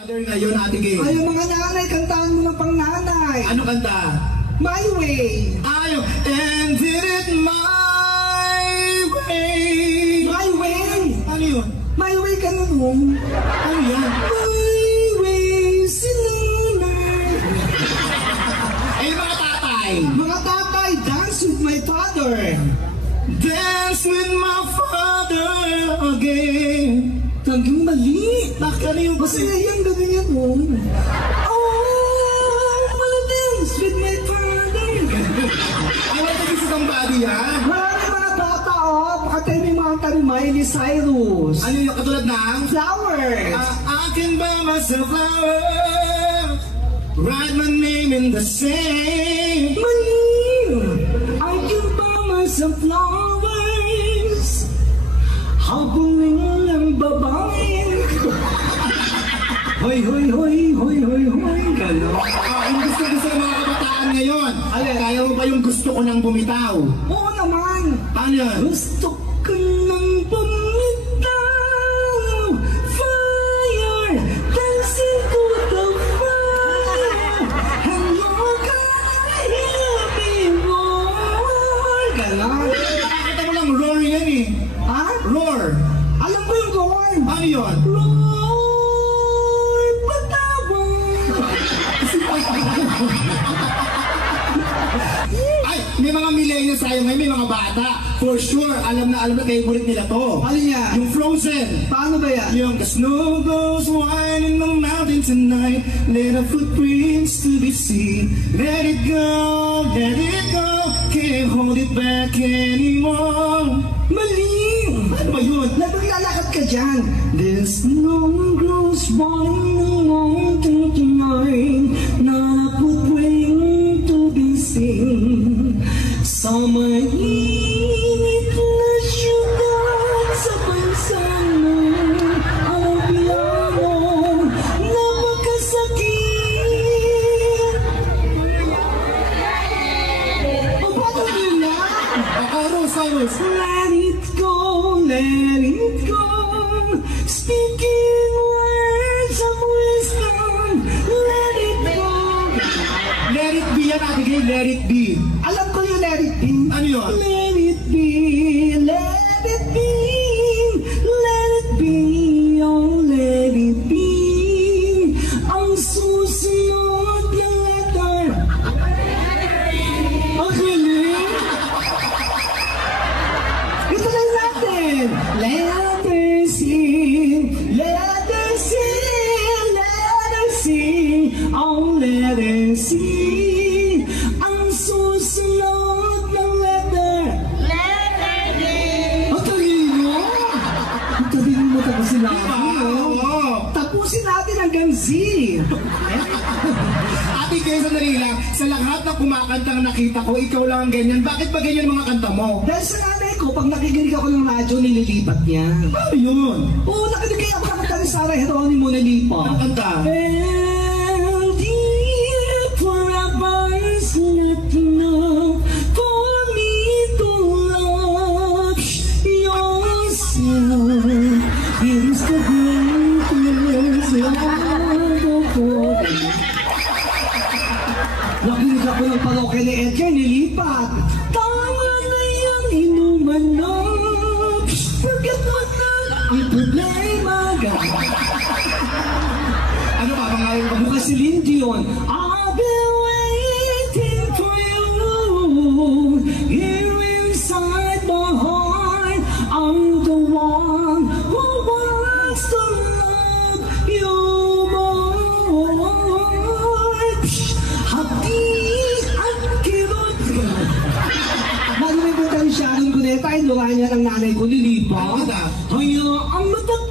Ngayon, Ate Gay. Ay, mga nanay, kantaan mo ng pang nanay. Ano kanta? My Way. Ayaw. And did it my way. My Way. Ano yun? My Way ka na nung. Ano yan? My Way, sinunay. Eh, mga tatay. Mga tatay, dance with my father. Dance with my father again. Tangging mali. Nakano yung Basta yan, gano'n yan mo. Oh, wanna dance with my father. I want to visit somebody, ha? Marami mga bata, oh. Pakatay mo yung mga kami, Miley Cyrus. Ano yung katulad ng? Flowers. I can buy myself flowers. Write my name in the sand. Mali. I can buy myself flowers. Habuling ng babae. Hoy, hoy, hoy, hoy, hoy, hoy. Gano'n. Ang gusto ng mga kabataan ngayon. Alin? Kaya mo ba yung gusto ko nang bumitaw? Oo naman. Paano yan? Gusto ko nang bumitaw. Fire, dancing to the fire. Hello, happy boy. Gano'n. Nakakita mo lang roar yan eh. Ha? Roar. Alam ko yung roar. Ano yun? Roar, patawang. Ay, may mga millennials tayo ngayon, may mga bata. For sure, alam na favorite nila to. Ano yan? Yung Frozen. Paano ba yan? Yung the snow goes wide in the mountain tonight. Let our footprints to be seen. Let it go, can't hold it back anymore. Mali! Ano ba yun? Naglalakad ka dyan. The snow grows wide in the mountain tonight. Not a footprint to be seen. Sa mainit na syudad sa bansa mo, ang piano napakasakit. O paano yun na? Saros. Let it go, let it go. Speaking words of wisdom. Let it go. Let it be yan, Ate Gay, let it be. Alam ko yung let it be. Ano yun? Let it be, let it be, let it be, oh let it be. Ang susunod na letter. Ang galing. Ito lang natin. Letter C, letter C, letter C, oh letter C. Ang susunod ng letter. Letter D. Ang talino. Ang talino mo tapusin natin. Oo. Tapusin natin hanggang Z. Ate Gay, sandali lang. Sa lahat na kumakantang nakita ko, ikaw lang ang ganyan. Bakit ba ganyan mga kanta mo? Dahil sa nanay ko, pag nakikinig ako ng radyo, nililipat niya. Ano yun? Oo, nakikinig ako ng kanta ni Sarah Geronimo na lipa. Ang kanta? And if forever is not enough for me to love yourself, it is the greatest love of all. Nakinig ako ng parokya ni Edgar, nilipat. Tama na yung inuman na. Forget mo na ang problema. Ano pa, mga Mukha si Celine Dion. I've been waiting for you. Here inside my heart, I'm the one who wants to love you more. Hati at kirot. Lalo may punta ni Sharon Cuneta, ay nura niya ng nanay ko, nilipa. Ano ba? Hayaan matak